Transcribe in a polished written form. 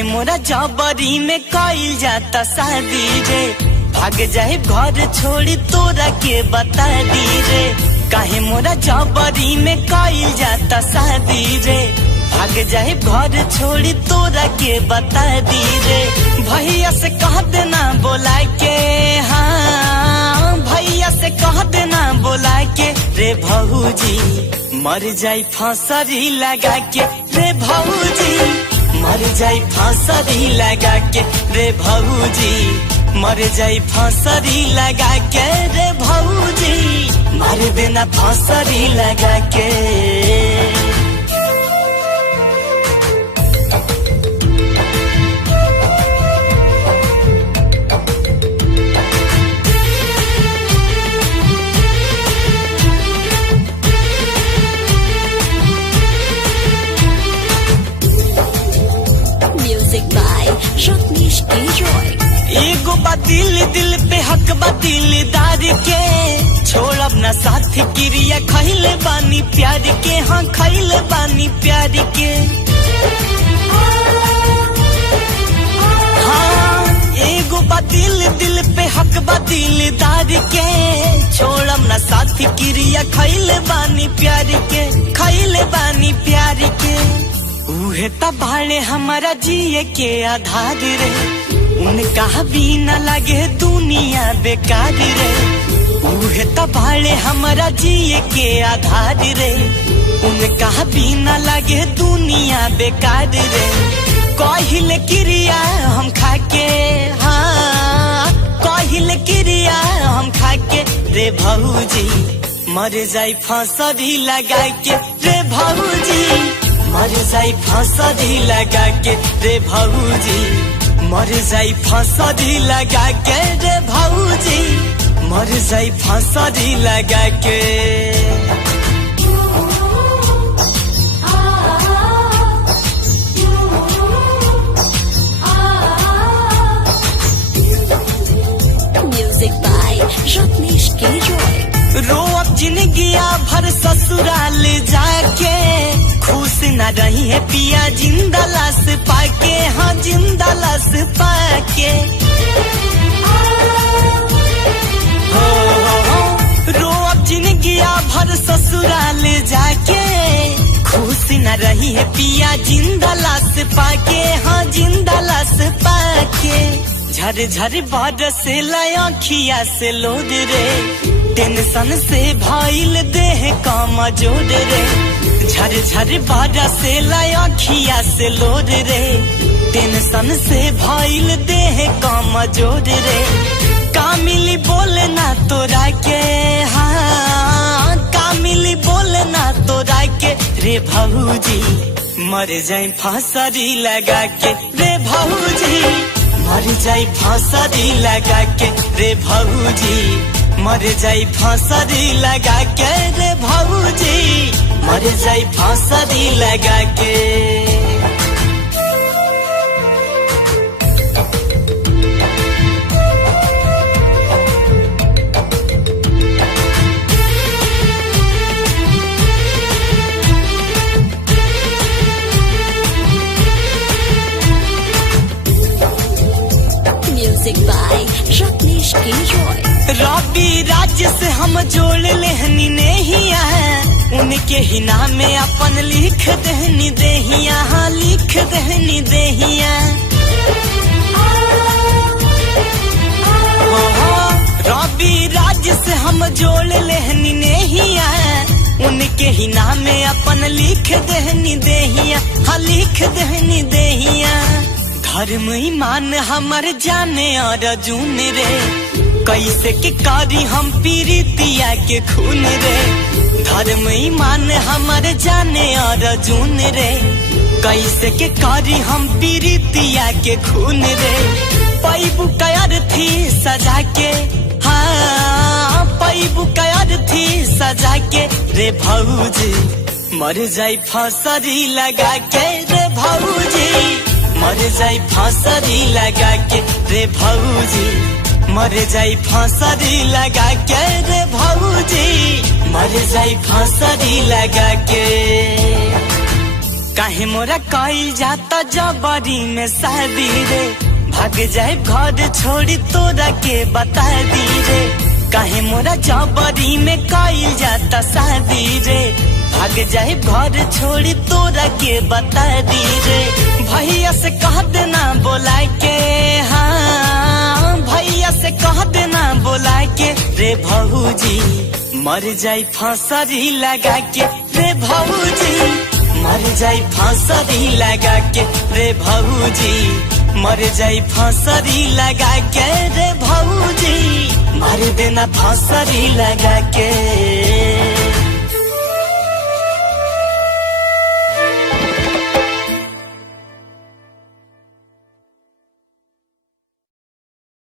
काहे मोरा जबरी में कइल जाता शादी रे, भाग जाए घर छोड़ी तोरा के बता दी रे। काहे मोरा जबरी में कइल जाता शादी रे, भाग जाए घर छोड़ी तोरा के बता दी रे। भैया से कह देना बोला के, हाँ भैया से कह देना बोला के रे भौजी, मर जाई फांसरी लगा के रे भौजी, मर जाई फांसरी लगा के रे भौजी, मर जाई फांसरी लगा के रे भौजी, मार देना फांसरी लगा के। एगो बातिल दिल पे हक बातिल दार के, छोड़ब ना साथ क्रिया खैले बानी प्यार के, हाँ खैले बानी प्यार के। हाँ एगो बातिल दिल पे हक बातिल दार के, छोड़ब ना साथ क्रिया खैले बानी प्यार के, खैले बानी प्यार के। उहे तबाले हमारा जिए के आधार रे, उनका बिना लगे दुनिया बेकार रे। उहे तबाले हमारा जिए के आधार रे, उनका बिना लगे दुनिया बेकार रे। कहिल क्रिया हम खाके, हाँ कहिल क्रिया हम खाके रे भौजी, मर जाई फांसरी लगा के रे भौजी, मर जाई फांसरी लगा के रे भौजी, मर जाई फांसरी लगा के रे भौजी, मर जाई फांसरी लगा के। म्यूजिक बाय रत्नेश के रॉय। रोअब जिंदगिया भर ससुराल जाके, खुश न रही है पिया जिंदा लाश पाके, हाँ जिंदा लाश पाके। रोअब जिंदगिया भर ससुराल जाके, खुश न रही है पिया जिंदा लाश पाके, हाँ जिंदा लाश पाके। झर झर बरसे आँखिया से लोड रे, टेंशन से भइल देह कमजोर रे। झर झर बरसे आँखिया से लोड रे, टेंशन से भइल देह कमजोर रे। कामिली बोलना तोरा के, हाँ कामिली बोलना तोरा के रे भौजी, मर जाई फांसरी लगा के रे भौजी, मर जाई फांसरी लगा के रे भौजी, मर जाई फांसरी लगा के रे भौजी, मर जाई फांसरी लगा के। म्यूजिक बाय रत्नेश के रॉय। रवि राज्य से हम जोड़ लेहनी नहीं है, उनके ही नाम में अपन लिख दहनी देहिया, हाँ लिख दहनी देहिया। रवि राज्य से हम जोड़ लेहनी नहीं है, उनके ही नाम में अपन लिख दहनी देहिया, हाँ लिख दहनी देहिया। धर्म ईमान हमर जाने अर्जुन रे, कैसे के कारी हम पीरितिया के खून रे। धर्म ईमान हमर जाने अर्जुन रे, कैसे के कारी हम पीरितिया के खून रे। पैबू कयर थी सजा के, हाँ पैबू कयर थी सजा के रे भौजी, मर जाई फांसरी लगा के रे भौजी, मर जाई फांसरी लगा के रे भौजी, मर जाई फांसरी लगा के रे भौजी, मर जाई फांसरी लगा के। काहे मोरा कइल जाता जबरी में शादी रे, भाग जाए घर छोड़ी तोरा के बता दी रे। काहे मोरा जबरी में कइल जाता शादी रे, भाग जाए घर छोड़ी तोरा के बता दी रे। भैया से कह देना बोला के, हाँ भैया से कह देना बोला के रे भौजी, मर जाई फांसरी लगा के रे भौजी, मर जाई फांसरी लगा के रे भौजी, मर जाई फांसरी लगा के रे भौजी, मार देना फांसरी लगा के।